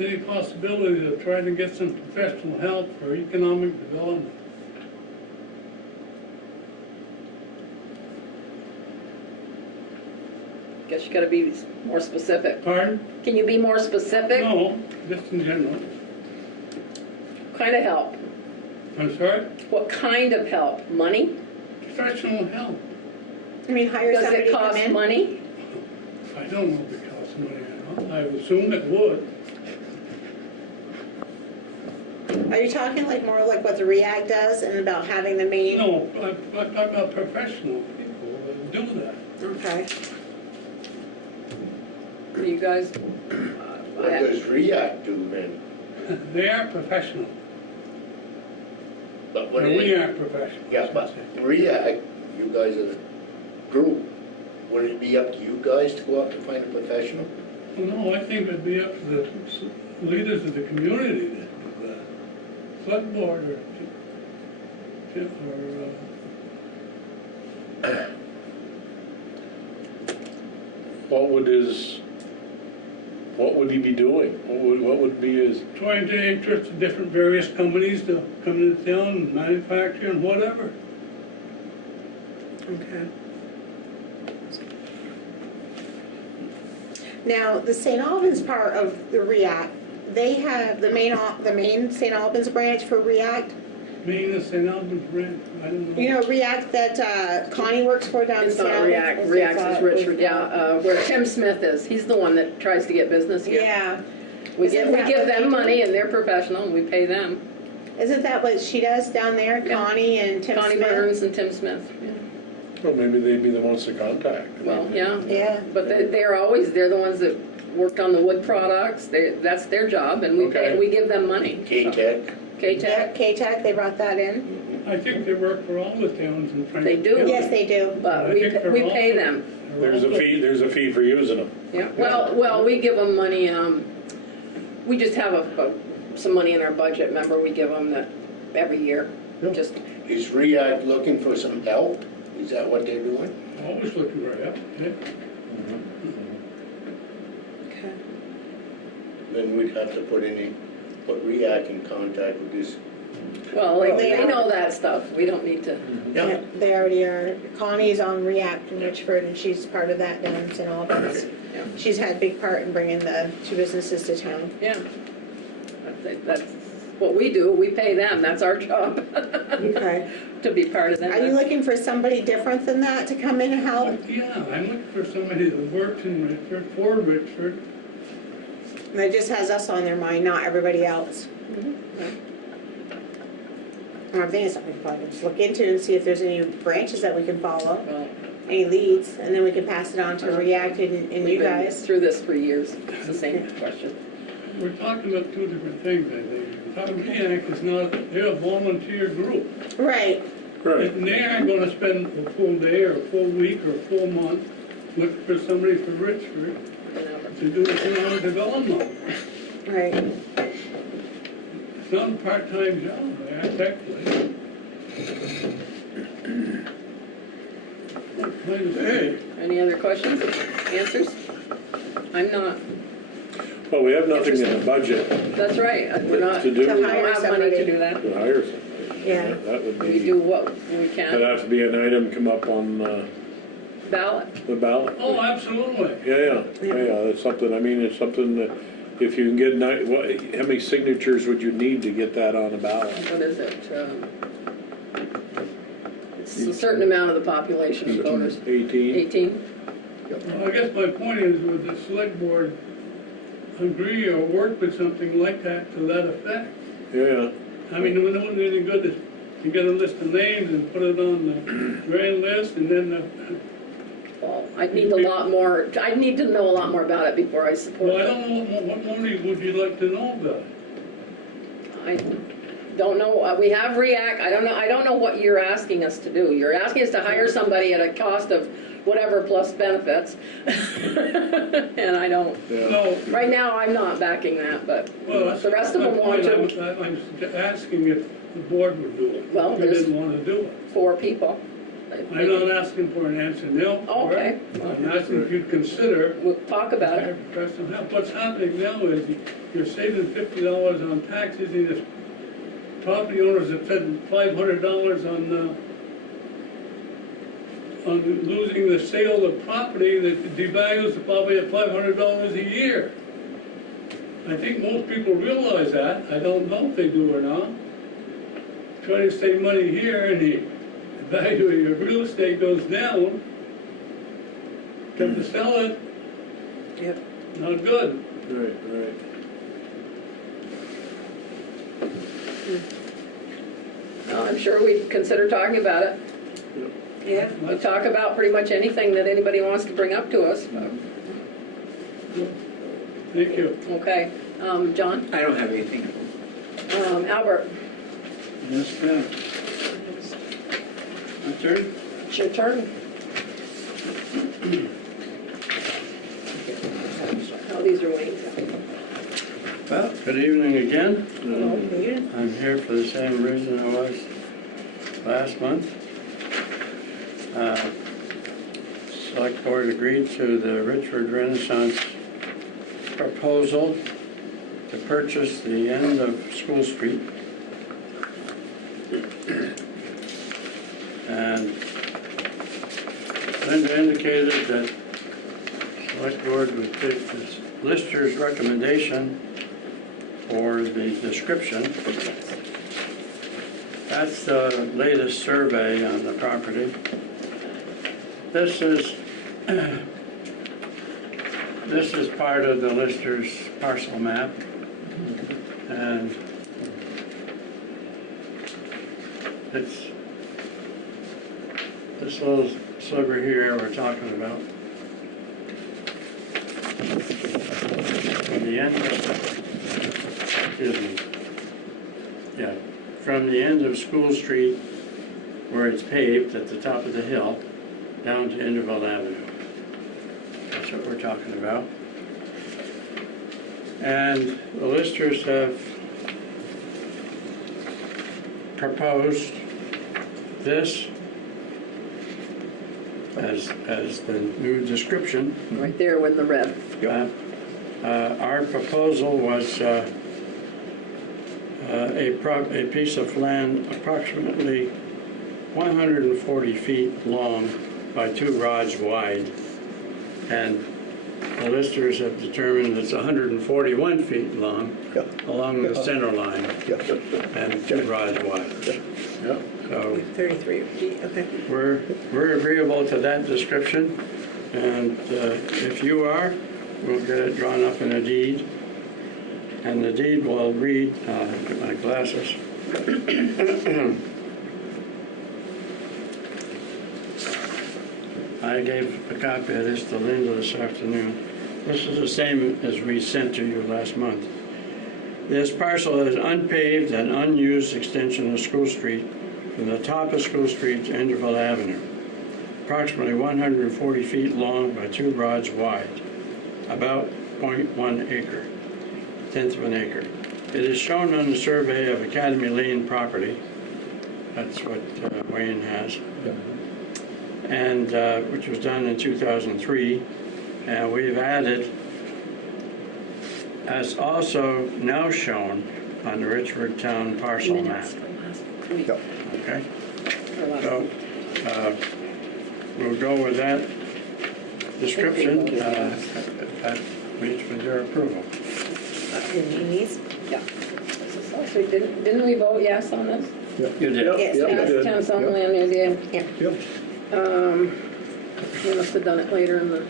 any possibility of trying to get some professional help for economic development? Guess you gotta be more specific. Pardon? Can you be more specific? No, just in general. What kind of help? I'm sorry? What kind of help? Money? Professional help. I mean, hire Does somebody it to come cost in? money? I don't know if it costs money or not. I would assume it would. Are you talking like more like what the REACT does and about having the main? No, I'm about professional people that do that. Okay. You guys? What does REACT do then? They are professional. But what And it we is, aren't professional. yeah, but REACT, you guys are the group. Would it be up to you guys to go out and find a professional? Well, no, I think it'd be up to the leaders of the community to do that. Select board or what would he be doing? What would be his? trying to interest the different various companies to come into town and manufacture and whatever. Okay. Now, the St. Albans part of the REACT, they have the main St. Albans branch for REACT. Being the St. Albans branch, I don't know. You know REACT that Connie works for down in It's St. not Albans? React. React is Richford, yeah, where Tim Smith is. He's the one that tries to get business here. Yeah. We Isn't give that what they them do? money and they're professional and we pay them. Isn't that what she does down there, Yeah. Connie and Tim Connie Smith? Burns and Tim Smith. Yeah. Well, maybe they'd be the ones to contact. Well, yeah. Yeah. But they're the ones that worked on the wood products. That's their job and Okay. we give them money. K-Tech? Yeah, K-Tech, K-Tech, they brought that in. I think they work for all the towns in Franklin. They do? Yes, they do. but I we think they're pay all- them. There's a fee for using them. Yeah, well, we give them money, we just have some money in our budget, remember, we give them that every year, Yeah. just, Is REACT looking for some help? Is that what they're doing? Always looking for help, yeah. Okay. Then we'd have to put REACT in contact with this. well, Well, they they know are. that stuff, we don't need to. Yeah. They already are. Connie's on REACT in Richford, and she's part of that down in St. Albans. Yeah. She's had a big part in bringing the two businesses to town. Yeah, that's what we do, we pay them, that's our job, Okay. to be part of them. Are you looking for somebody different than that to come in and help? Yeah, I'm looking for somebody that works in Richford, for Richford. And that just has us on their mind, not everybody else. I'm thinking something we probably just look into and see if there's any branches that we can follow, Well, any leads, and then we can pass it on to REACT and we've you been guys. through this for years, it's the same question. We're talking about two different things, I think. REACT is not, they're a volunteer group. Right. Right. And they aren't gonna spend a full day or a full week or a full month looking for somebody for Richford to do economic development. Right. It's not a part-time job, technically. Hey, Any other questions, answers? I'm not, Well, we have nothing in the budget that's right, we're not, to we do. To don't hire have money to do that. To hire somebody. Yeah. That would We be, do what we that'd can. have to be an item come up on Ballot, the ballot. oh, absolutely. Yeah, it's something, I mean, it's something that, if you can get, how many signatures would you need to get that on a ballot? what is it? It's a certain amount of the population of voters. 18? 18? Well, I guess my point is, would the select board agree or work with something like that to that effect? Yeah, I mean, it wouldn't be any good to get a list of names and put it on the grand list and then Well, I'd need a lot more, I'd need to know a lot more about it before I support well, I it. don't know, what more would you like to know about it? I don't know, we have REACT, I don't know what you're asking us to do. You're asking us to hire somebody at a cost of whatever plus benefits. And I don't, yeah. No, right now, I'm not backing that, but well, that's the rest of them my want point. to, I'm asking if the board would do it. Well, If they there's- didn't want to do it. 4 people. I'm not asking for an answer now. Oh, okay. I'm asking if you'd consider We'll talk about it. professional help. What's happening now is you're saving $50 on taxes, and the property owners have spent $500 on losing the sale of property that devalues the property at $500 a year. I think most people realize that. I don't know if they do or not. Try to save money here, and the value of your real estate goes down. Come to sell it, Yep. not good. Right, right. Well, I'm sure we'd consider talking about it. Yeah, we talk about pretty much anything that anybody wants to bring up to us. Thank you. Okay, John? I don't have anything. Albert? Yes, ma'am. My turn? It's your turn. Oh, these are Wayne's. Well, good evening again. Hello. I'm here for the same reason I was last month. Select Board agreed to the Richford Renaissance proposal to purchase the end of School Street. And Linda indicated that Select Board would take this Lister's recommendation for the description. That's the latest survey on the property. This is part of the Lister's parcel map. And it's this little sliver here we're talking about. From the end from the end of School Street, where it's paved at the top of the hill, down to Intervale Avenue. That's what we're talking about. And the listers have proposed this as the new description. Right there with the red. Our proposal was a piece of land approximately 140 feet long by 2 rods wide, and the listers have determined it's 141 feet long along the center line and 2 rods wide. So 33 feet, okay. we're agreeable to that description, and if you are, we'll get it drawn up in a deed, and the deed will read, get my glasses. I gave a copy of this to Linda this afternoon. This is the same as we sent to you last month. This parcel is unpaved and unused extension of School Street from the top of School Street to Intervale Avenue, approximately 140 feet long by 2 rods wide, about 0.1 acre, 1/10 of an acre. It is shown on the survey of Academy Lane property. That's what Wayne has. And which was done in 2003, and we've added, as also now shown on the Richford Town parcel map. Okay, so we'll go with that description. That meets with your approval. Yeah. So didn't we vote yes on this? You did. Yes. Yes, Town Sutton Land Museum. Yeah. We must have done it later in the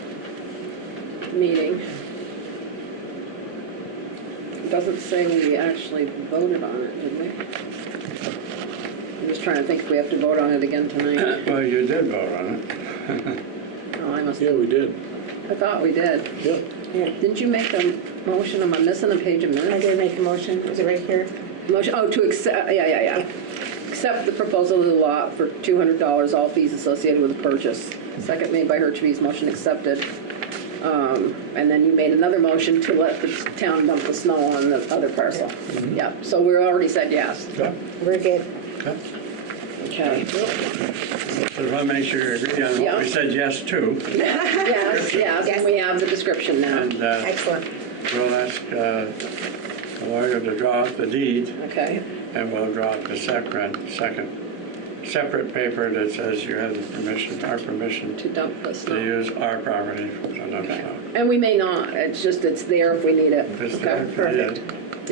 meeting. It doesn't say we actually voted on it, did we? I'm just trying to think if we have to vote on it again tonight. Well, you did vote on it. Oh, I must Yeah, we did. I thought we did. Yeah. Didn't you make a motion? Am I missing a page of I minutes? did make a motion, is it right here? Motion, oh, to accept, yeah. Accept the proposal of the lot for $200, all fees associated with the purchase. Second made by Hertz, motion accepted. And then you made another motion to let the town dump the snow on the other parcel. Yeah, so we already said yes. We're good. Okay. Okay. Just want to make sure you agree on Yeah. what we said yes to. Yes, and we have the description now. And Excellent. we'll ask the lawyer to draw up the deed, Okay, and we'll draw up a separate paper that says you have the permission, our permission to dump the to snow. use our property for dump Okay. snow. And we may not, it's just, it's there if we need it. If it's Okay, there, perfect.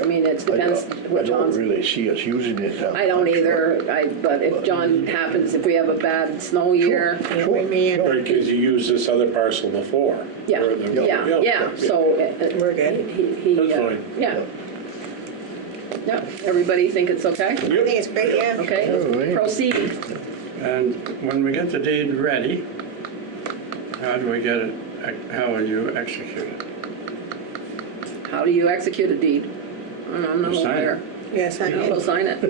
I mean, it depends what I don't John's. really see us using it. I don't either, but if John happens, if we have a bad snow year, We may end up- Right, because you used this other parcel before. yeah, Or the- yeah, so. We're good. He, That's fine. Yeah. Yeah, everybody think it's okay? I think it's great, yeah. Okay, Oh, yeah. proceed. And when we get the deed ready, how do we get it, how will you execute it? How do you execute a deed? I'm not a Sign it. lawyer. Yes, I We'll do. sign it.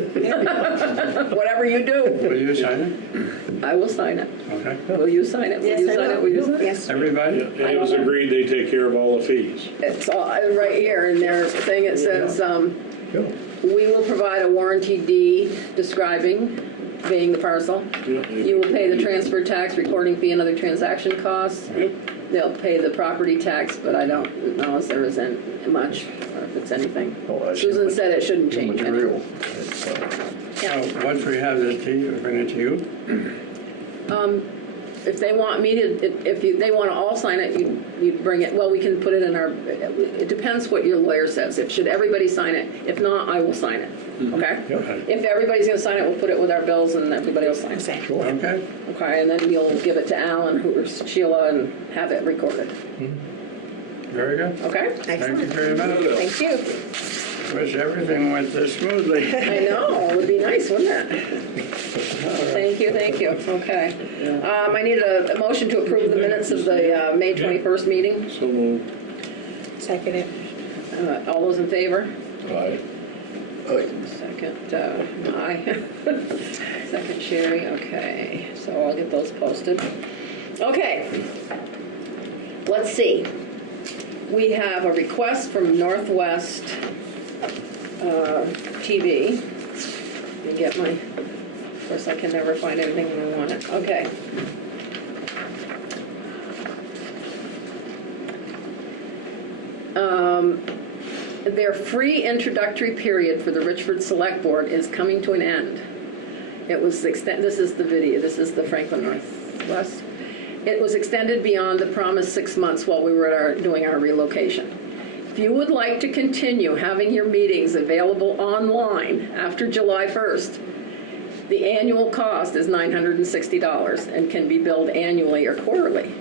Whatever you do, Will you sign I will sign it. it? Okay. Will you sign it? Will Yes, you I sign it? will. Will you sign it? Yes. Everybody? And it was agreed they take care of all the fees. It's all right here in their thing. It says, Yeah. we will provide a warranty deed describing being the parcel. You will pay the transfer tax, recording fee, and other transaction costs. They'll pay the property tax, but I don't know if there isn't much, or if it's anything. Oh, that's Susan said it shouldn't change anything. Material. So once we have this deed, we bring it to you? If they want me to, they want to all sign it, you bring it, well, we can put it in our, it depends what your lawyer says. Should everybody sign it? If not, I will sign it, okay? Okay. If everybody's going to sign it, we'll put it with our bills and everybody will sign it. Sure. Okay. Okay, and then you'll give it to Alan or Sheila and have it recorded, Very good. okay? Thank you Excellent. very much. Thank you. Wish everything went this smoothly. I know, it would be nice, wouldn't it? Thank you, okay. I need a motion to approve the minutes of the May 21st meeting. So moved. Second it. All those in favor? Aye. Second, aye. Second, Sherry, okay. So I'll get those posted. Okay. Let's see. We have a request from Northwest TV. Let me get my, of course, I can never find anything when I want it. Okay. Their free introductory period for the Richford Selectboard is coming to an end. It was this is the video, this is the Franklin Northwest. It was extended beyond the promised 6 months while we were doing our relocation. If you would like to continue having your meetings available online after July 1st, the annual cost is $960 and can be billed annually or quarterly.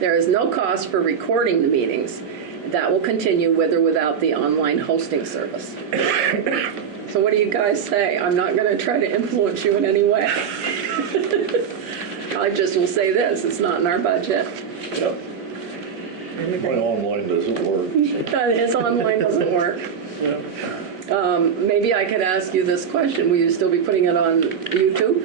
There is no cost for recording the meetings. That will continue with or without the online hosting service. So what do you guys say? I'm not going to try to influence you in any way. I just will say this, it's not in our budget. Yep. My online doesn't work. His online doesn't work. Maybe I could ask you this question. Will you still be putting it on YouTube?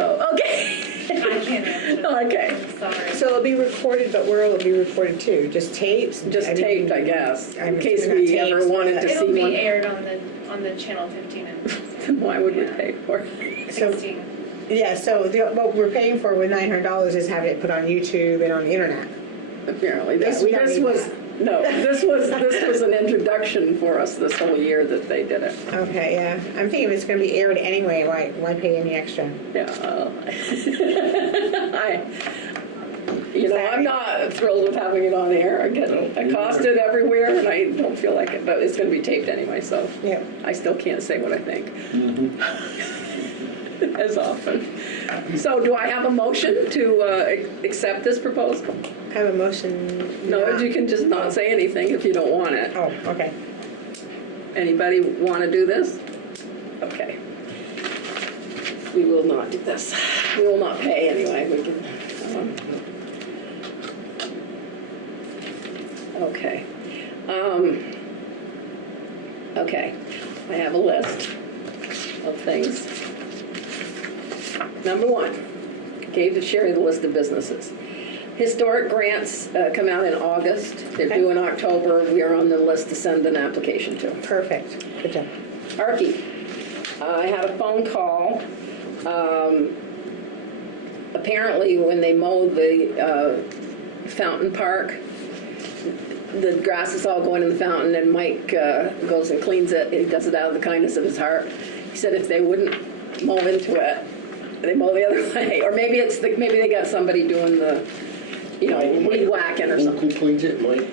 Oh, okay. I can't answer that. Okay. Sorry. So it'll be recorded, but where will it be recorded to? Just tapes? Just taped, I guess, in I'm case assuming we not ever tapes, wanted but- to It'll see be one. aired on the channel 15 and Then why would we pay for it? 16. Yeah, so what we're paying for with $900 is having it put on YouTube and on the internet. Apparently, This- we don't this need was, that. no, this was an introduction for us this whole year that they did it. Okay, yeah. I'm thinking if it's gonna be aired anyway, why pay any extra? Yeah. I'm not thrilled with having it on air. I cost it everywhere and I don't feel like it, but it's gonna be taped anyway, so Yeah. I still can't say what I think. As often. So do I have a motion to accept this proposal? I have a motion. No, not- you can just not say anything if you don't want it. Oh, okay. Anybody want to do this? Okay. We will not do this. We will not pay anyway. We can. Okay. Okay. I have a list of things. Number one, gave to Sherry the list of businesses. Historic grants come out in August. They're Okay. due in October. We are on the list to send an application to. Perfect. Good job. Archie, I had a phone call. Apparently, when they mowed the fountain park, the grass is all going in the fountain, and Mike goes and cleans it. He does it out of the kindness of his heart. He said if they wouldn't mow into it, they mow the other way. Or maybe maybe they got somebody doing the, weed whacking or something. Who cleans it, Mike?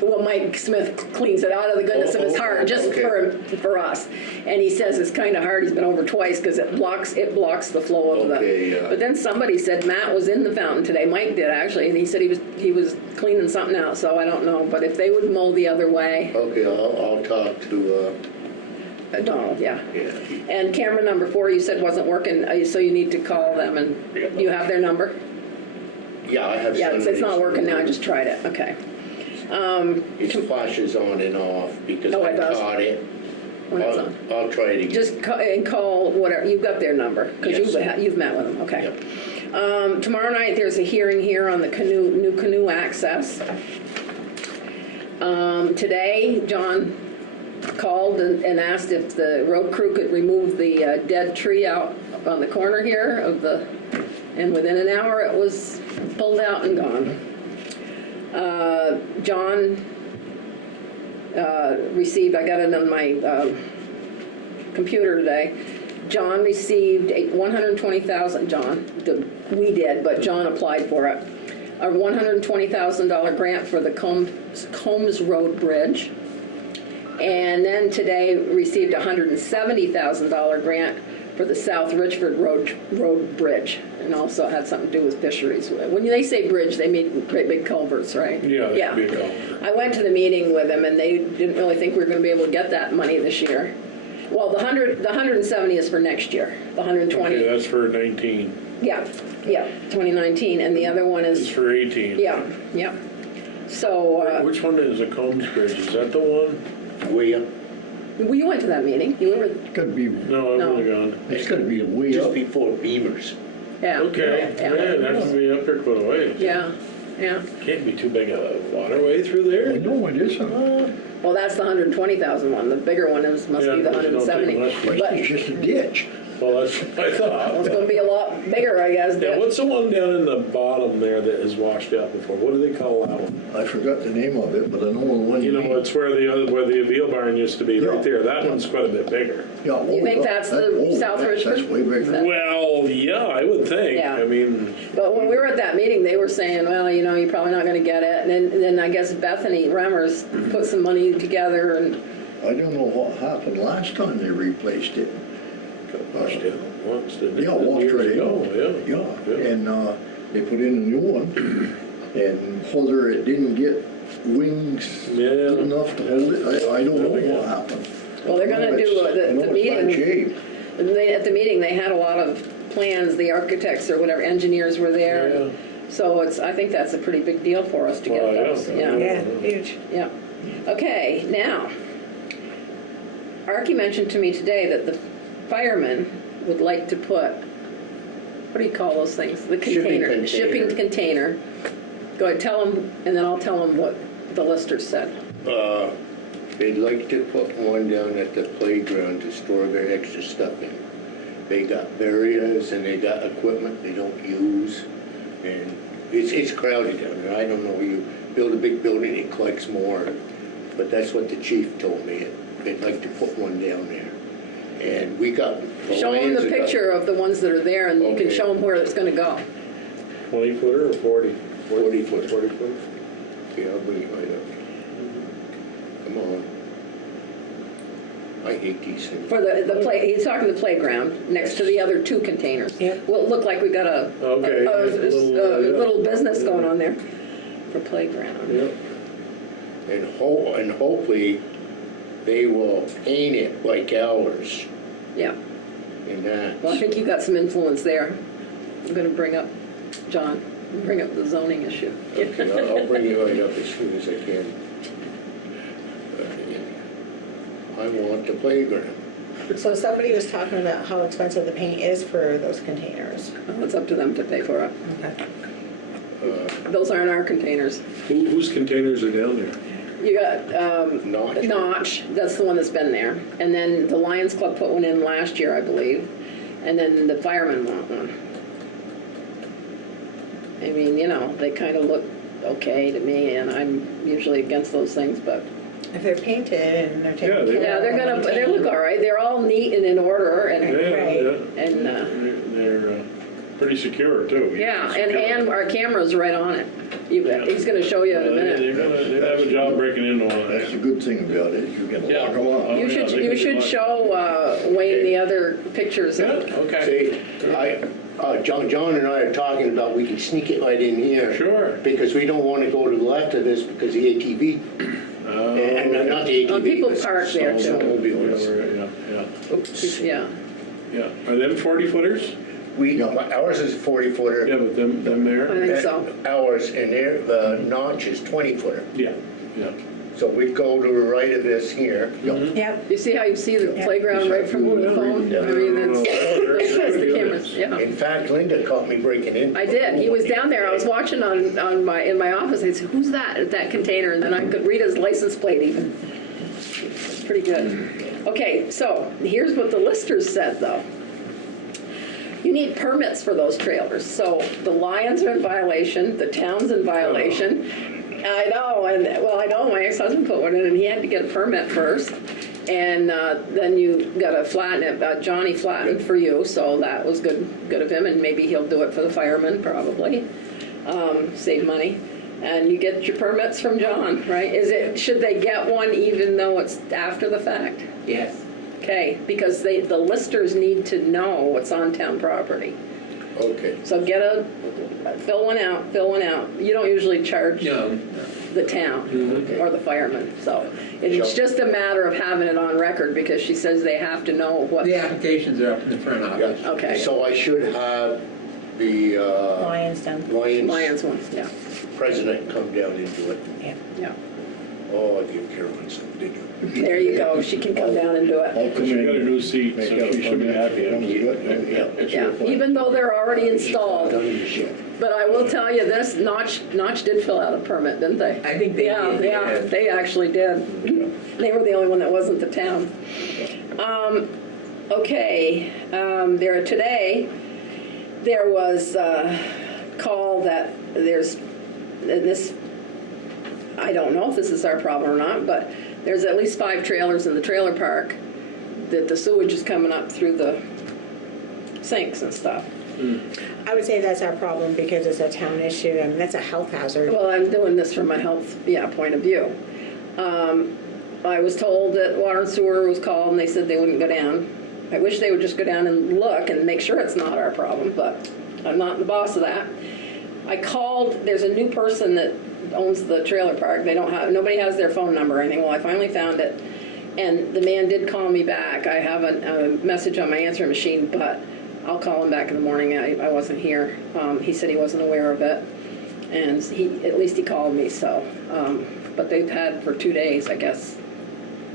Well, Mike Smith cleans it out of the goodness of his heart, just okay. for us. And he says it's kind of hard. He's been over twice because it blocks the flow of Okay, the. yeah. But then somebody said Matt was in the fountain today. Mike did actually, and he said he was cleaning something out. So I don't know. But if they would mow the other way, Okay, I'll talk to, Donald, yeah. yeah. And camera number 4 you said wasn't working, so you need to call them. And you have their number? Yeah, I have. Yeah, it's not Sunday's working now. I number. just tried it. Okay. It flashes on and off because Oh, I it does? caught it. When it's on. I'll try it again. Just call whatever, you've got their number, because Yes. you've met with them, okay. Yep. Tomorrow night, there's a hearing here on the new canoe access. Today, John called and asked if the road crew could remove the dead tree out on the corner here and within an hour, it was pulled out and gone. John received, I got it on my computer today, John received a $120,000, we did, but John applied for it, a $120,000 grant for the Combs Road Bridge. And then today received a $170,000 grant for the South Richford Road Bridge, and also had something to do with fisheries. When they say bridge, they mean great big culverts, right? Yeah, that could be a culvert. I went to the meeting with them, and they didn't really think we were going to be able to get that money this year. Well, the 170 is for next year. The 120. Okay, that's for 19. Yeah, 2019, and the other one It's is. for 18. Yeah. So. Which one is the Combs Bridge? Is that the one? Way up, Well, you went to that meeting. You were. It's gotta be, No, I've No. only gone. it's gotta be way just up. before Beavers. Yeah. Okay, Yeah. man, that should be up there quite a ways. Yeah. Can't be too big a waterway through there. No, it isn't. Well, that's the 120,000 one. The bigger one must Yeah, be the it don't take 170. much. But It's just a ditch. Well, that's what I it's thought. going to be a lot bigger, I guess. Now, what's the one down in the bottom there that is washed out before? What do they call that one? I forgot the name of it, but I know the one. You know, it's where the veal barn used to be, right Yeah. there. That one's quite a bit bigger. Yeah, You think that's the South Richford? That's way bigger. Well, yeah, I would think. Yeah. I mean, But when we were at that meeting, they were saying, well, you're probably not going to get it. And then I guess Bethany Remmers put some money together and. I don't know what happened last time they replaced it. got washed out once, didn't it? Yeah, washed Years right ago, Yeah, yeah. and they put in a new one, and whether it didn't get wings Yeah. good enough to hold it, I don't know what happened. Well, they're going to do I know the it's bad meeting. shape. At the meeting, they had a lot of plans. The architects or whatever engineers were there. Yeah. So I think that's a pretty big deal for us to get Well, yeah. those. Yeah. Huge. Yeah. Okay, now, Archie mentioned to me today that the firemen would like to put, what do you call those things? The container. The shipping container. Go ahead, tell them, and then I'll tell them what the listers said. They'd like to put one down at the playground to store their extra stuff in. They got barriers and they got equipment they don't use, and it's crowded down there. I don't know, you build a big building, it collects more, but that's what the chief told me. They'd like to put one down there. And we got. Show them the picture of the ones that are there, and you can Okay. show them where it's gonna go. 20 footer or 40? 40 foot. 40 foot. Yeah, I'll bring it right up. Come on. I hate these things. For he's talking the playground, next to the other 2 containers. Yeah. Well, it looked like we got a Okay, yeah, little business going on there for playground. Yep. And hopefully they will paint it like ours Yeah. and that. Well, I think you got some influence there. I'm gonna bring up, John, bring up the zoning issue. Okay, I'll bring it right up as soon as I can. I want the playground. So somebody was talking about how expensive the paint is for those containers. Well, it's up to them to pay for it. Okay. Those aren't our containers. Whose containers are down there? You got, Notch. Notch, that's the one that's been there. And then the Lions Club put one in last year, I believe. And then the firemen want one. I mean, you know, they kind of look okay to me, and I'm usually against those things, but. If they're painted and they're taken Yeah, they- care Yeah, of. they look all right. They're all neat and in order, and, and, They're pretty secure too. yeah, and our camera's right on it. You bet. He's gonna show you in a minute. They have a job breaking into one. That's the good thing about it, you can Yeah. lock them up. You should, they you can should look. show Wayne the other pictures. Yeah, of- okay. See, John and I are talking about, we can sneak it right in here. Sure. Because we don't wanna go to the left of this because the ATV, and not the ATV. People but park there, too. snowmobiles. Yeah, Yeah. yeah. Are them 40-footers? Ours is 40-footer. Yeah, but them I there? think so. Ours, and their, the Notch is 20-footer. Yeah, yeah. So we go to the right of this here. Yep. You see how you see the playground right from the phone? I mean, that's the cameras, yeah. In fact, Linda caught me breaking in. I did. He was down there. I was watching in my office. I said, "Who's that at that container?" And then I could read his license plate even. It's pretty good. Okay, so here's what the listers said though. You need permits for those trailers. So the Lions are in violation, the town's in violation. I know, and well, I know my ex-husband put one in, and he had to get a permit first. And then you got to flatten it. Johnny flattened for you, so that was good of him. And maybe he'll do it for the firemen, probably. Save money. And you get your permits from John, right? Should they get one even though it's after the fact? Yes. Okay, because the listers need to know what's on town property. Okay. So fill one out. You don't usually charge the town or the firemen, so it's just a matter of having it on record because she says they have to know what. The applications are up in the front office. Yeah. Okay. So I should have the Lions done. Lions one, yeah, president come down and do it. yeah. Oh, I gave Carolyn some, did you? There you go. She can come down and do it. I'll come She in, got a new seat, make so out she a should be permit, happy. comes good, Yeah, even though they're already installed. Done your shit. But I will tell you this: Notch did fill out a permit, didn't they? I think they did, Yeah, yeah. they actually did. They were the only one that wasn't the town. Okay, today, there was a call that I don't know if this is our problem or not, but there's at least 5 trailers in the trailer park that the sewage is coming up through the sinks and stuff. I would say that's our problem because it's a town issue and that's a health hazard. Well, I'm doing this from a health, point of view. I was told that water and sewer was called and they said they wouldn't go down. I wish they would just go down and look and make sure it's not our problem, but I'm not the boss of that. I called, there's a new person that owns the trailer park. Nobody has their phone number or anything. Well, I finally found it. And the man did call me back. I have a message on my answering machine, but I'll call him back in the morning. I wasn't here. He said he wasn't aware of it. And at least he called me, so. But they've had for 2 days, I guess.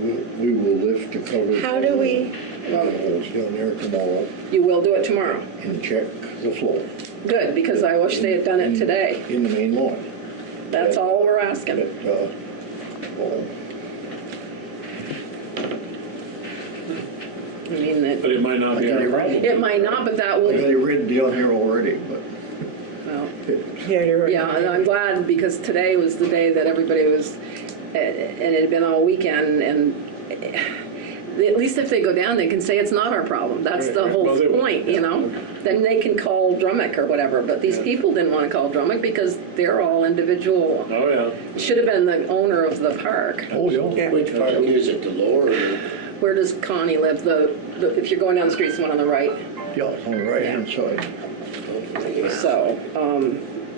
We will lift the cover. How do we, Holes down there tomorrow You will do it tomorrow. and check the flow. Good, because I wish they had done it today. In the main line. That's all we're asking. Well, I mean, But it might not be our problem. it might not, but that I got will, it written down here already, but well, yeah, you're right. yeah, and I'm glad because today was the day that everybody was, and it had been all weekend, and at least if they go down, they can say it's not our problem. That's the whole Well, they will. point, Then they can call Drumick or whatever, but these people didn't want to call Drumick because they're all individual. Oh, yeah. Should have been the owner of the park. oh, yeah. Which park is it, the lower or? Where does Connie live? If you're going down the street, it's the one on the right. Yeah, on the right hand side. So,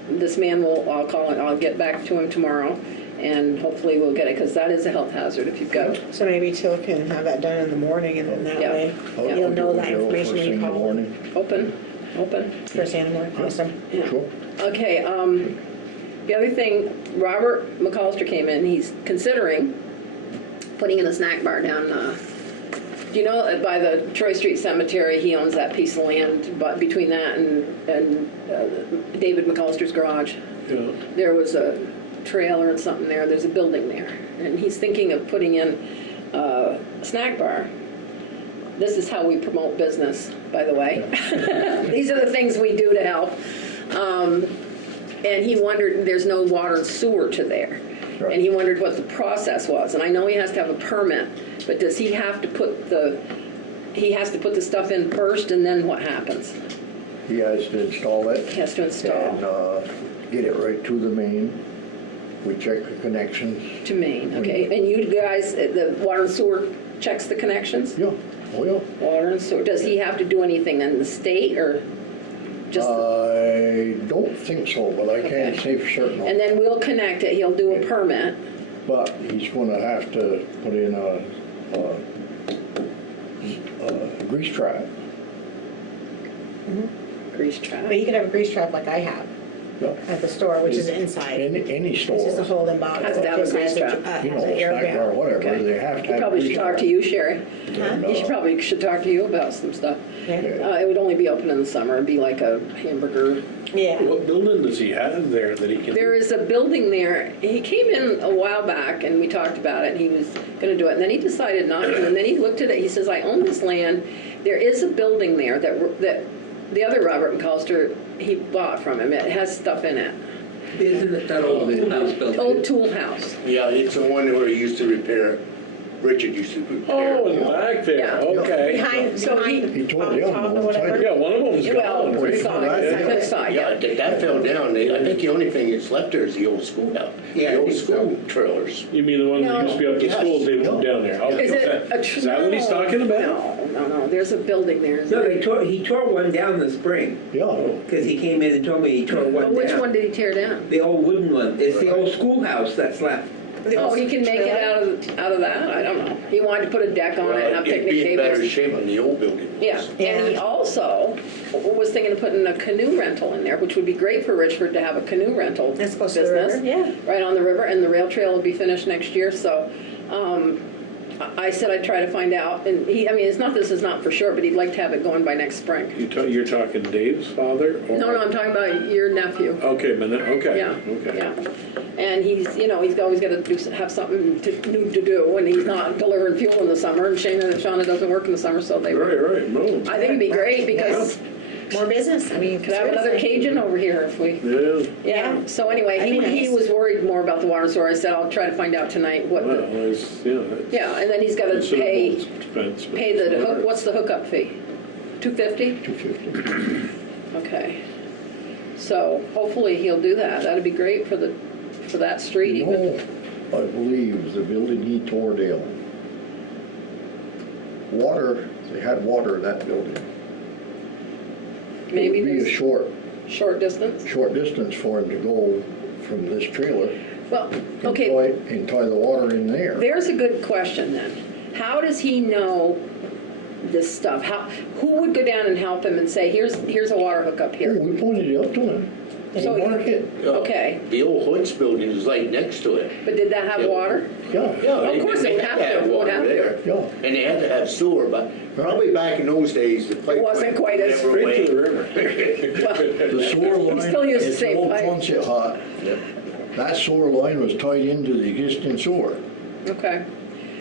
this man I'll get back to him tomorrow, and hopefully we'll get it, because that is a health hazard if you've got, So maybe Till can have that done in the morning and then that Yeah. way I'll you'll do know it, that Joe, information first when thing you in the call. morning. open. First thing in the morning, awesome. Yeah. Sure. Okay, the other thing, Robert McAllister came in, he's considering putting in a snack bar down, do you know, by the Troy Street Cemetery, he owns that piece of land, but between that and David McAllister's garage, Yeah. there was a trailer and something there, there's a building there. and he's thinking of putting in a snack bar. This is how we promote business, by the way. These are the things we do to help. And he wondered, there's no water and sewer to there. Right. And he wondered what the process was. And I know he has to have a permit, but does he have to put the stuff in first, and then what happens? He has to install it. He has to install And get it right to the main. We check the connections. to Maine, okay? And you guys, the water and sewer checks the connections? Yeah, oh yeah. Water and sewer, does he have to do anything in the state, or just? I don't think so, but I can't Okay. say for certain. And then we'll connect it, he'll do a permit. But he's gonna have to put in a grease trap. Grease trap. But you could have a grease trap like I have Yeah. at the store, which is inside. Any store. It's just a holding box. Has to have a Just grease trap. You know, has an air snack bar, gap. whatever, Okay. they have to He have. probably grease should talk trap. to you, Sherry. And, He probably should talk to you about some stuff. Yeah. It would only be open in the summer, it'd be like a hamburger. Yeah. What building does he have there that he can? There is a building there, he came in a while back and we talked about it, and he was gonna do it, and then he decided not to, and then he looked at it, he says, I own this land, there is a building there that the other Robert McCollister, he bought from him, it has stuff in it. Isn't it that old schoolhouse building? Old tool house. Yeah, it's the one where he used to repair, Richard used to repair. Oh, in the back there, Yeah. okay. Behind, So he- behind He told the the other top one or one whatever. side. Yeah, one of them's Well, gone. to the side, to the side, Yeah, yeah. that fell down. I think the only thing that's left there is the old schoolhouse. Yeah, I The old think so. school trailers. You mean the one that used to be up to No. school, they moved down there? Okay. Is it a? Is that what he's talking about? No, there's a building there. isn't No, there? he tore one down this spring, Yeah, because he came in and told me he tore Oh, one which down. one did he tear down? The old wooden one. It's the old schoolhouse that's left. Oh, he can make it out of that? I don't know. He wanted to put a deck on it, have It'd picnic be in better tables. shape than the old building. Yeah, and he also was thinking of putting a canoe rental in there, which would be great for Richford to have a canoe rental That's close to the business. river, yeah. Right on the river, and the rail trail will be finished next year, so, I said I'd try to find out, and it's not, this is not for sure, but he'd like to have it going by next spring. You're talking Dave's father? or- No, I'm talking about your nephew. Okay, okay, Yeah, okay. yeah. And he's always got to have something new to do, and he's not delivering fuel in the summer, and Shana doesn't work in the summer, so they, Right, no. I think it'd be great, because More business, I mean. could have another Cajun over here if we, Yeah, yeah. So anyway, That'd be he nice. was worried more about the water, so I said I'll try to find out tonight what well, the, it's, yeah. yeah, and then he's got to pay Expense, but the it's hook, alright. what's the hookup fee? $250? 250. Okay. So hopefully he'll do that. That'd be great for that street even. No, I believe the building he tore down. Water, they had water in that building. Maybe It would be a there's short distance. short distance for him to go from this trailer Well, and okay, tie the water in there. there's a good question then. How does he know this stuff? Who would go down and help him and say, here's a water hookup Oh, here? we pointed it out to him. So- He marked it. Okay, The old Hoods building is right next to it. but did that have water? Yeah, Yeah, Of course it would have to, it would water have to. there. yeah. And they had to have sewer, but probably back in those days, the pipe. Wasn't quite as- never Straight to the went. river. Well, The sewer line. still use the it's same old pipe. Quonset hut. That sewer line was tied into the existing sewer. okay,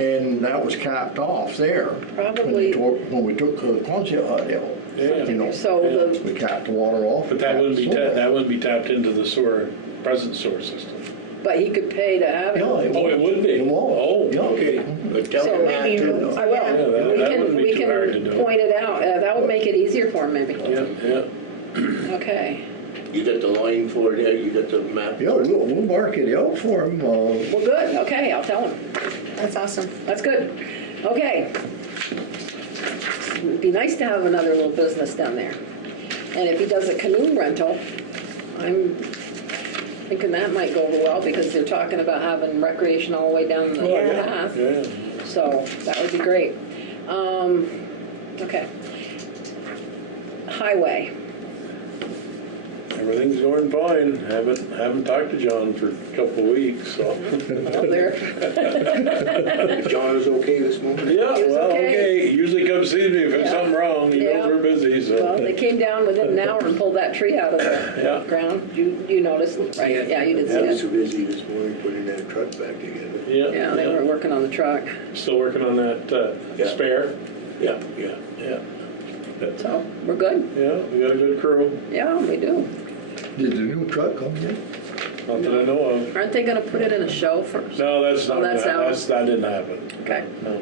And that was capped off there. Probably- When we took the Quonset hut out. Yeah. You know, so we capped the water off. But that wouldn't be, capped the sewer. that wouldn't be tapped into the sewer, present sewer system. but he could pay to have it. Yeah, Oh, it would be? It was. Oh, Yeah. Okay, but tell So them that maybe too. I will. Yeah, that wouldn't be We too hard to can do. point it out. That would make it easier for him maybe. Yeah. Okay. You got the line for it there, you got the map. Yeah, we'll mark it out for him. Well, good. Okay, I'll tell him. That's awesome. That's good. Okay. It'd be nice to have another little business down there. And if he does a canoe rental, I'm thinking that might go over well because they're talking about having recreation all the way down the path. Yeah. So that would be great. Okay. Highway. I Everything's going fine. Haven't talked to John for a couple of weeks, so. Well, there. John is okay this morning? Yeah, He was well, okay. okay. He usually comes see me if there's Yeah. something wrong. He knows Yeah. we're busy, Well, so. they came down within an hour and pulled that tree out of the Yeah. ground. You noticed, right? Yeah, you did see I was it. so busy this morning putting that truck back together. Yeah, they were working on the truck. Still working on that Yeah. spare? Yeah, yeah. Yeah. So, we're good. Yeah, we got a good crew. Yeah, we do. Did the new truck come yet? Not that I know of. Aren't they gonna put it in a show first? No, that's not, that's out. that didn't happen. Okay. No.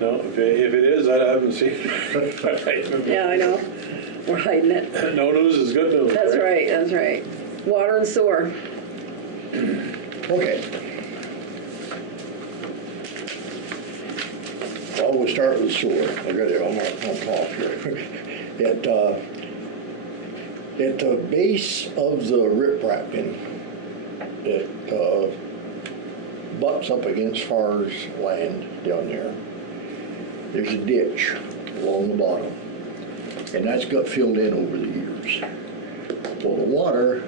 No, if it is, I haven't seen it. Yeah, I know. We're hiding it. No news is good news. That's right, that's right. Water and sewer. Okay. Well, we'll start with sewer. I got it on top here. At the base of the riprapping, it butts up against Farr's land down there. There's a ditch along the bottom, and that's got filled in over the years. Well, the water,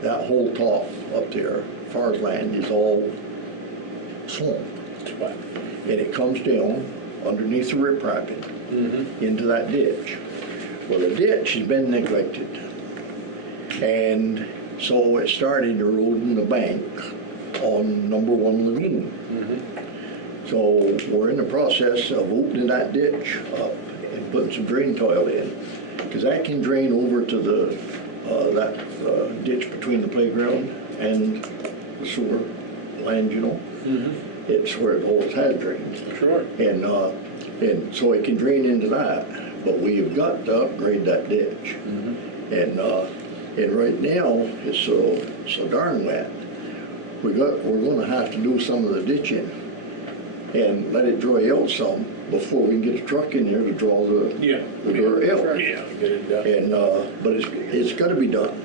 that whole top up there, Farr's land, is all swamp. And it comes down underneath the riprapping into that ditch. Well, the ditch has been neglected. And so it started eroding the bank on number 1 lagoon. So we're in the process of opening that ditch up and putting some drain tile in. Because that can drain over to the ditch between the playground and the sewer land, you know. It's where it always had drains. Sure. And so it can drain into that, but we've got to upgrade that ditch. And right now, it's so darn wet, we're gonna have to do some of the ditching and let it dry out some before we can get a truck in there to draw the dirt out. Yeah, get it done. And, but it's gotta be done,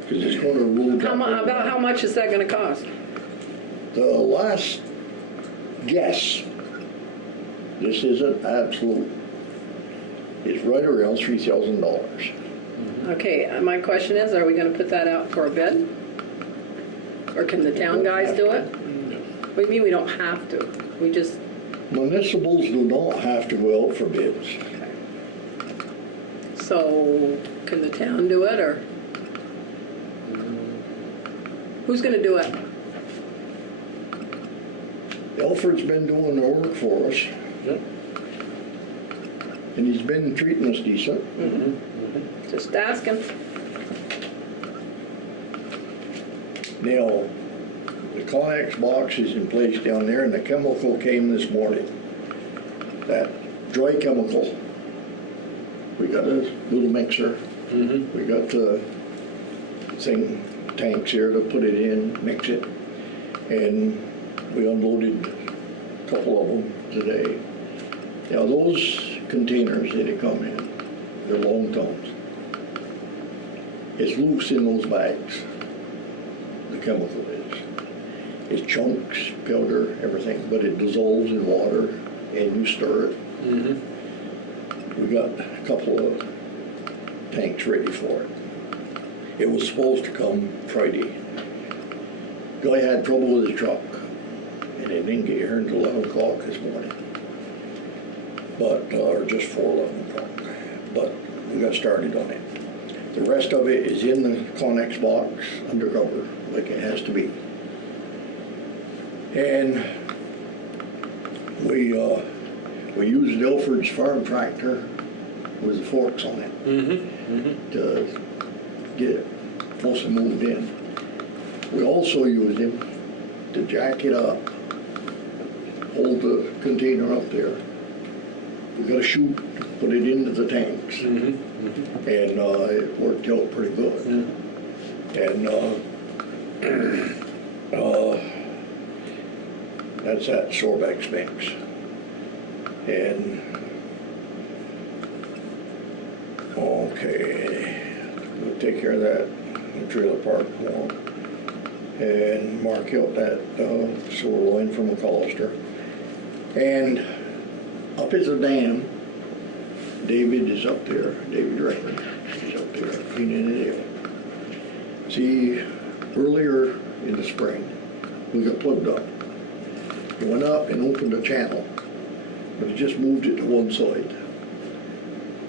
because it's gonna erode. About how much is that gonna cost? The last guess, this isn't absolute, is right around $3,000. Okay, my question is, are we gonna put that out for a bid? Or can the town guys do it? What do you mean we don't have to? We just, Municipals do not have to go out for bids. so, can the town do it, or? Who's gonna do it? Alfred's been doing the work for us, Yep. and he's been treating us decent. Just asking. Now, the Connex box is in place down there, and the chemical came this morning. That dry chemical. We got a little mixer. We got the tanks here to put it in, mix it, and we unloaded a couple of them today. Now, those containers that they come in, they're long tons. It's loose in those bags, the chemical is. It's chunks, powder, everything, but it dissolves in water and you stir it. We got a couple of tanks ready for it. It was supposed to come Friday. Guy had trouble with his truck, and it didn't get here until 11 o'clock this morning. But, or just 11 o'clock. But we got started on it. The rest of it is in the Connex box undercover, like it has to be. And we used Ilford's farm tractor with the forks on it to get it mostly moved in. We also used him to jack it up, hold the container up there. We got a chute, put it into the tanks, and it worked out pretty good. And that's that Sorbex mix. And okay, we'll take care of that in the trailer park more, and mark out that sewer line from McAllister. And up at the dam, David is up there, David Richford, he's up there cleaning it out. See, earlier in the spring, we got plugged up. It went up and opened a channel, but it just moved it to one side.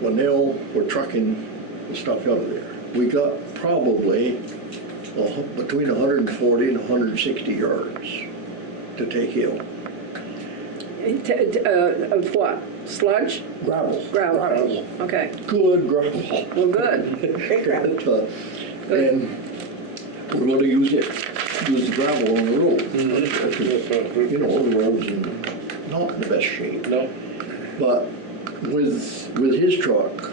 Well, now we're trucking the stuff out of there. We got probably between 140 and 160 yards to take out. Of what? Sludge? Gravel. Gravel. Okay. Good gravel. Well, good. Big gravel. And we're gonna use the gravel on the road. You know, the road's not in the best shape. No. But with his truck,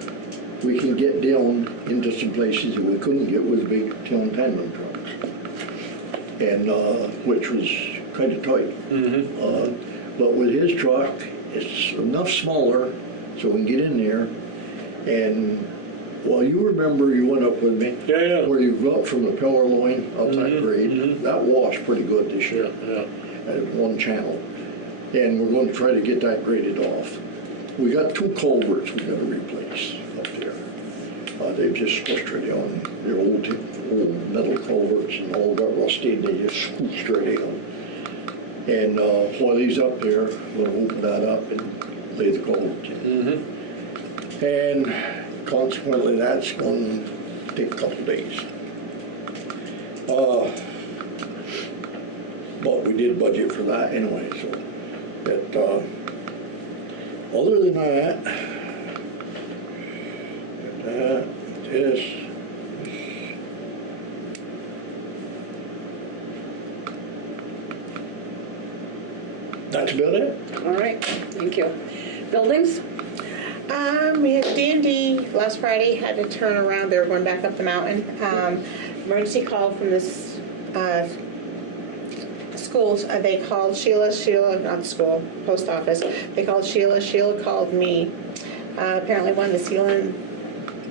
we can get down into some places that we couldn't get with big town tandem trucks. And, which was kind of tight. But with his truck, it's enough smaller so we can get in there. And, well, you remember you went up with me? Yeah. Where you go up from the power line up that grade. That washed pretty good this year. Yeah. At one channel. And we're going to try to get that graded off. We got 2 culverts we got to replace up there. They've just squished right down. They're old metal culverts and all got rusty and they just squished right down. And while he's up there, we're going to open that up and lay the culvert in. And consequently, that's going to take a couple of days. But we did budget for that anyway, so. But other than that, that's about it. All right, thank you. Buildings? We had D&D last Friday, had to turn around, they were going back up the mountain. Emergency call from this, schools, they called Sheila, not the school, post office. They called Sheila called me. Apparently one of the ceiling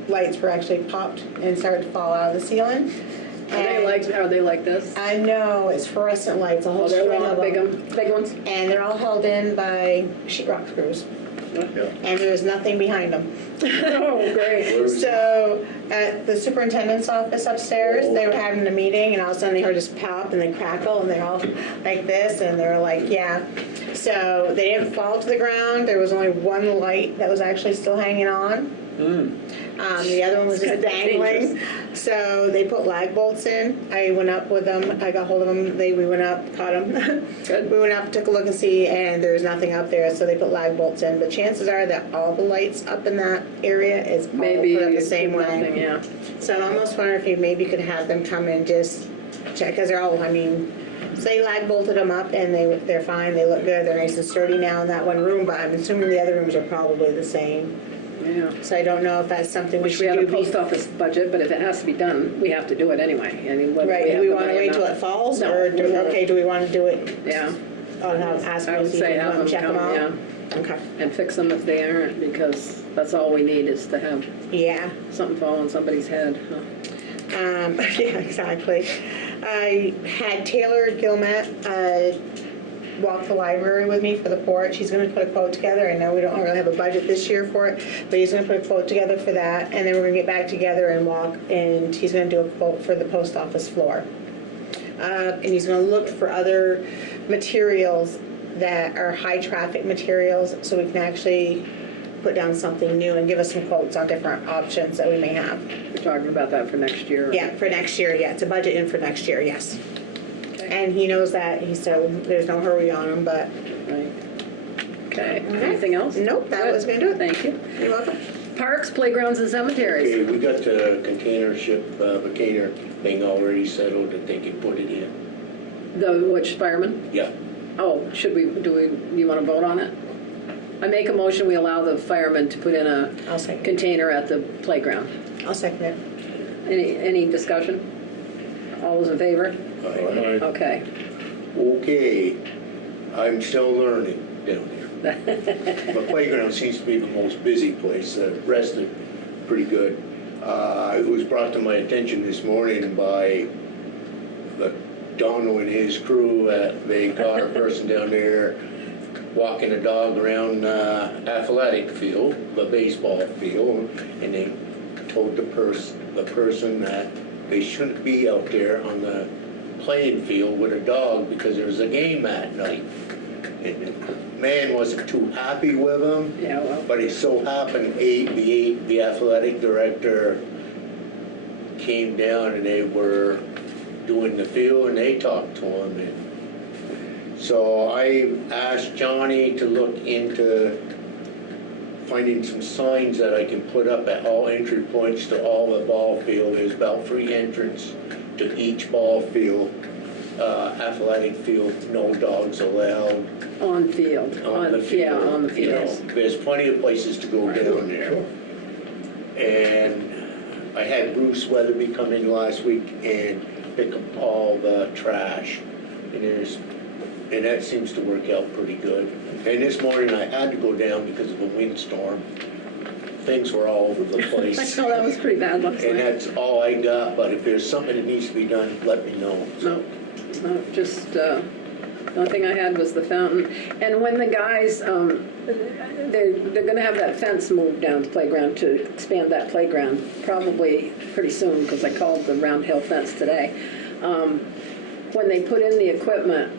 lights were actually popped and started to fall out of the ceiling. Are they like this? I know, it's fluorescent lights, a whole They're string long, of them. big ones? And they're all held in by sheetrock screws. And there's nothing behind them. Oh, great. So at the superintendent's office upstairs, they were having a meeting and all of a sudden they heard this pop and then crackle and they're all like this and they're like, yeah. So they didn't fall to the ground. There was only one light that was actually still hanging on. The other one was just dangling. So they put lag bolts in. I went up with them. I got hold of them. We went up, caught them. Good. We went up, took a look and see, and there's nothing up there. So they put lag bolts in. But chances are that all the lights up in that area is all Maybe put up the same nothing, way. yeah. So I'm almost wondering if you maybe could have them come and just check, because they're all, so they lag bolted them up and they're fine. They look good. They're nice and sturdy now in that one room, but I'm assuming the other rooms are probably the same. Yeah. So I don't know if that's something we Wish we should had a do. post office budget, but if it has to be done, we have to do it anyway. Whether Right, have do we the want to money or wait till not. it falls, No. or do we want to do it? Yeah, Ask I them, would see say if have we them want to check them come, out? yeah, Okay. and fix them if they aren't, because that's all we need is to have Yeah, something fall on somebody's head. yeah, exactly. I had Taylor Gilmet walk the library with me for the porch. He's going to put a quote together. I know we don't really have a budget this year for it, but he's going to put a quote together for that, and then we're going to get back together and walk, and he's going to do a quote for the post office floor. And he's going to look for other materials that are high traffic materials, so we can actually put down something new and give us some quotes on different options that we may have. We're talking about that for next year. Yeah, for next year, yeah, it's a budget in for next year, yes. Okay. And he knows that, said there's no hurry on him, but. Right. Okay, anything else? Nope, that Good. was gonna do it. Thank you. You're welcome. Parks, playgrounds, and cemeteries. Okay, we got the container thing already settled that they can put it in. Which fireman? Yeah. Oh, you want to vote on it? I make a motion, we allow the firemen to put in a I'll second. container at the playground. I'll second it. Any discussion? All those in favor? Okay. Okay, I'm still learning down here. The playground seems to be the most busy place, the rest are pretty good. It was brought to my attention this morning by Dono and his crew, they got a person down there walking a dog around athletic field, the baseball field, and they told the person that they shouldn't be out there on the playing field with a dog because there was a game that night. And the man wasn't too happy with him, Yeah, well, but it so happened the athletic director came down and they were doing the field and they talked to him. And so I asked Johnny to look into finding some signs that I can put up at all entry points to all the ball field. There's about 3 entrances to each ball field, athletic field, no dogs allowed. on field, On the field. yeah, on the You know, fields. there's plenty of places to go down there. And I had Bruce Weatherby come in last week and pick up all the trash. And that seems to work out pretty good. And this morning I had to go down because of a windstorm. Things were all over the I place. know, that was pretty bad last And night. that's all I got, but if there's something that needs to be done, let me know. No, just, the only thing I had was the fountain. And when the guys, they're gonna have that fence moved down to the playground to expand that playground, probably pretty soon, because I called the round hill fence today. When they put in the equipment,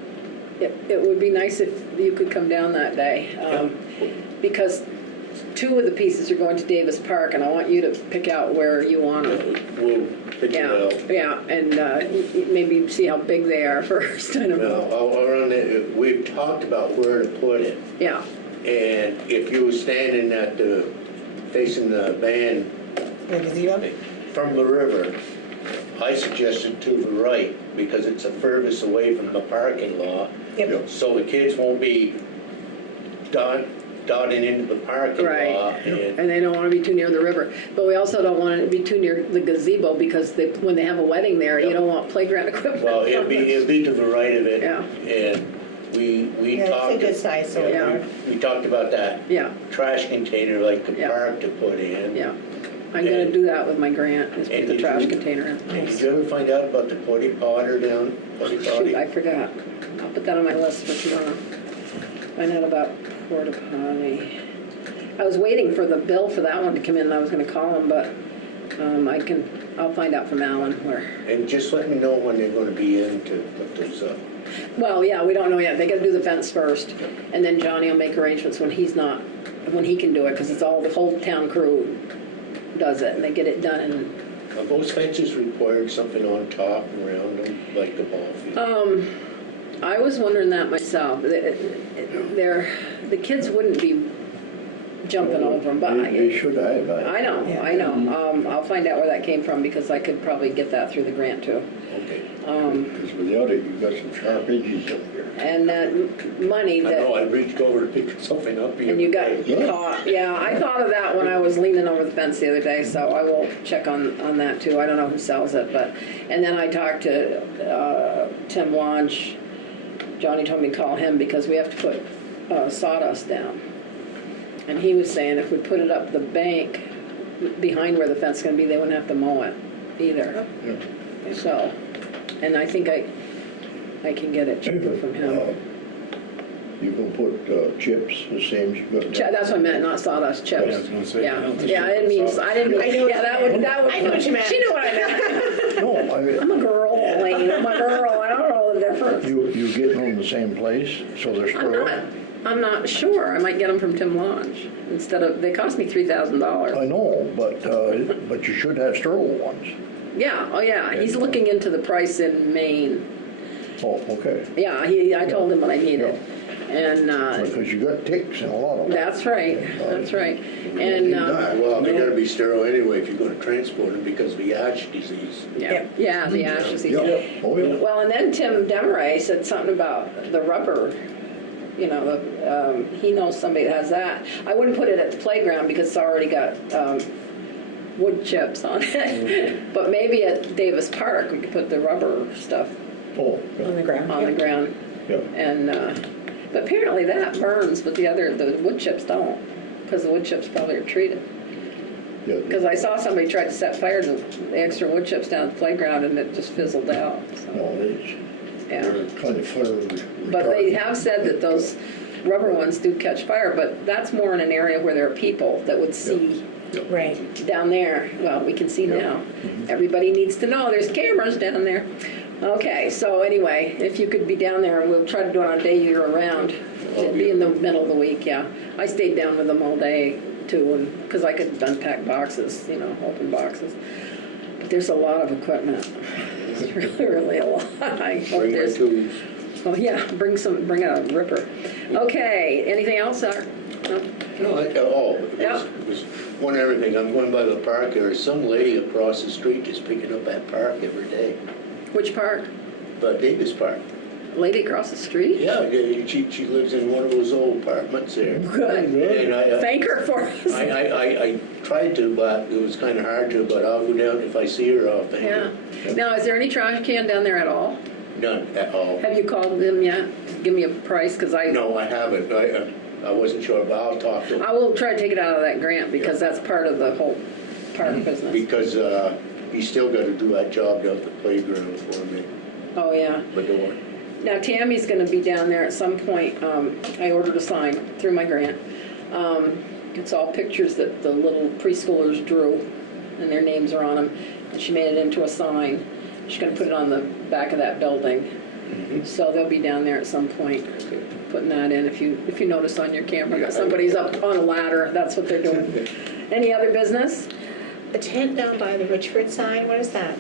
it would be nice if you could come down that day. Because 2 of the pieces are going to Davis Park, and I want you to pick out where you want them. We'll pick it Yeah, out. yeah, and maybe see how big they are first, I don't know. Well, around it, we've talked about where to put it. Yeah, And if you were standing facing the van The gazebo? from the river, I suggested to the right because it's the furthest away from the parking lot. Yep. So the kids won't be dotting into the parking right. lot. And they don't want to be too near the river. But we also don't want it to be too near the gazebo, because when they have a wedding there, you Yep. don't want playground equipment. Well, it'd be to the right of it. Yeah. And we Yeah, talked. it's a good size, so Yeah. We talked about that Yeah, trash container like the Yeah. park to put in. yeah. I'm gonna do that with my grant, is put And the did trash you- container And in. did you ever find out about the potty potter down? Potty Shoot, potty? I forgot. I'll put that on my list for tomorrow. Find out about porta potty. I was waiting for the bill for that one to come in, and I was gonna call him, but I'll find out from Alan where. And just let me know when they're gonna be in to put those up. Well, yeah, we don't know yet. They gotta do the fence first, and then Johnny will make arrangements when he can do it, because it's all, the whole town crew does it, and they get it done in. Are those fences required something on top and around them, like the ball field? I was wondering that myself. The kids wouldn't be jumping over them, but They should have. I know. I'll find out where that came from, because I could probably get that through the grant too. Okay. Because without it, you've got some sharp edges up there. And that money I that. know, I reached over to pick something up here. And you got caught, yeah, I thought of that when I was leaning over the fence the other day, so I will check on that too. I don't know who sells it, but, and then I talked to Tim Launch. Johnny told me to call him because we have to put sawdust down. And he was saying if we put it up the bank behind where the fence is gonna be, they wouldn't have to mow it either. Yeah. So, and I think I can get it cheaper from him. You can put chips, the same as you got. That's what I meant, not sawdust, chips. Yeah, I was gonna say, Yeah, I don't think yeah, I didn't mean, I know yeah, that would. I know what you meant. She knew what I meant. No, I'm a girl, Elaine, I'm a girl, I don't know the difference. you getting them the same place, so they're I'm not sure, I might get them from Tim Lodge, instead of, they cost me $3,000. I know, but you should have sterile ones. Yeah, oh yeah, he's looking into the price in Maine. Oh, okay. Yeah, I told him what I needed, and, Because you got ticks in a lot of them. that's right, and, Well, they're gonna be sterile anyway if you're gonna transport them because of the ash disease. yeah, the ash disease. Yeah, oh yeah. Well, and then Tim Demaray said something about the rubber, you know, he knows somebody that has that. I wouldn't put it at the playground because it's already got wood chips on it. But maybe at Davis Park, we could put the rubber stuff Oh, yeah. On the ground. on the ground. Yeah. And, but apparently that burns, but the wood chips don't, because the wood chips probably are treated. Yeah. Because I saw somebody try to set fire to the extra wood chips down at the playground and it just fizzled out, so, No, yeah. they're kind of fire But they retardant. have said that those rubber ones do catch fire, but that's more in an area where there are people that would see Right. down there. Well, we can see now. Everybody needs to know there's cameras down there. Okay, so anyway, if you could be down there, we'll try to do it on a day year round. It'd be in the middle of the week, yeah. I stayed down with them all day too, and because I could unpack boxes, open boxes. But there's a lot of equipment. It's really a lot. I hope Bring my there's. tools. Oh yeah, bring a ripper. Okay, anything else? No? No, Yeah. it was one other thing, I'm going by the park, there is some lady across the street just picking up that park every day, Which park? but Davis Park. Lady across the street? Yeah, she lives in one of those old apartments there. Good. And Thank her for us. I tried to, but it was kind of hard to, but I'll go down if I see her, I'll thank Yeah. her. Now, is there any trash can down there at all? None at all. Have you called them yet? Give me a price, because No, I haven't, I wasn't sure, but I'll talk to her. I will try to take it out of that grant, because that's part of the whole park business. Because he's still got to do that job down at the playground for me, Oh, yeah. but don't worry. Now, Tammy's gonna be down there at some point. I ordered a sign through my grant. It's all pictures that the little preschoolers drew, and their names are on them. And she made it into a sign. She's gonna put it on the back of that building. So they'll be down there at some point, putting that in. If you notice on your camera that somebody's up on a ladder, that's what they're doing. Any other business? The tent down by the Richford sign, what is that?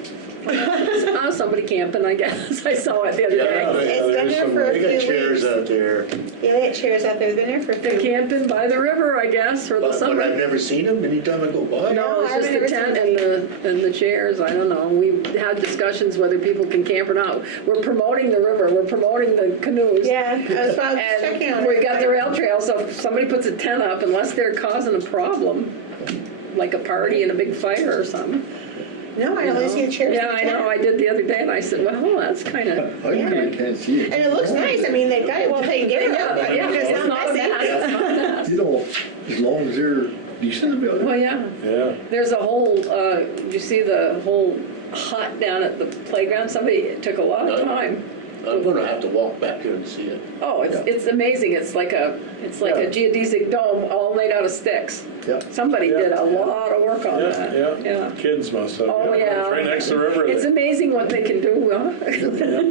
Somebody camping, I guess. I saw it the other day. It's been there for a They few got weeks. chairs out there, Yeah, they got chairs out there. It's been there for a They're few weeks. camping by the river, I guess, for the but I've summer. never seen them anytime I go by. No, it's I just haven't the ever tent seen and the chairs. I don't know. We've had discussions whether people can camp or not. We're promoting the river. We're promoting the canoes. Yeah, that's why I was checking on And it. we got the rail trail, so if somebody puts a tent up, unless they're causing a problem, like a party and a big fire or something. No, I only see the chairs. Yeah, in the I know. tent. I did the other day, and I said, well, that's kind of. I really can't see it. And it looks nice. I mean, they've got it well taken care of. Yeah, It's it's not messy. bad. It's not bad. You know, as long as they're decent about Well, it. yeah. Yeah. There's a whole, you see the whole hut down at the playground? Somebody took a lot of time. I'm gonna have to walk back there and see it. Oh, it's amazing. It's like a Yeah. geodesic dome all made out of sticks. Yeah. Somebody Yeah. did a lot of work on that. Yeah. Kids must have. Oh, yeah. It's right next to the river. It's there. amazing what they can do, huh?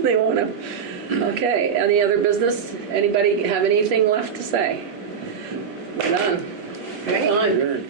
They want to. Okay, any other business? Anybody have anything left to say? We're done. Right. Time. Adjourned.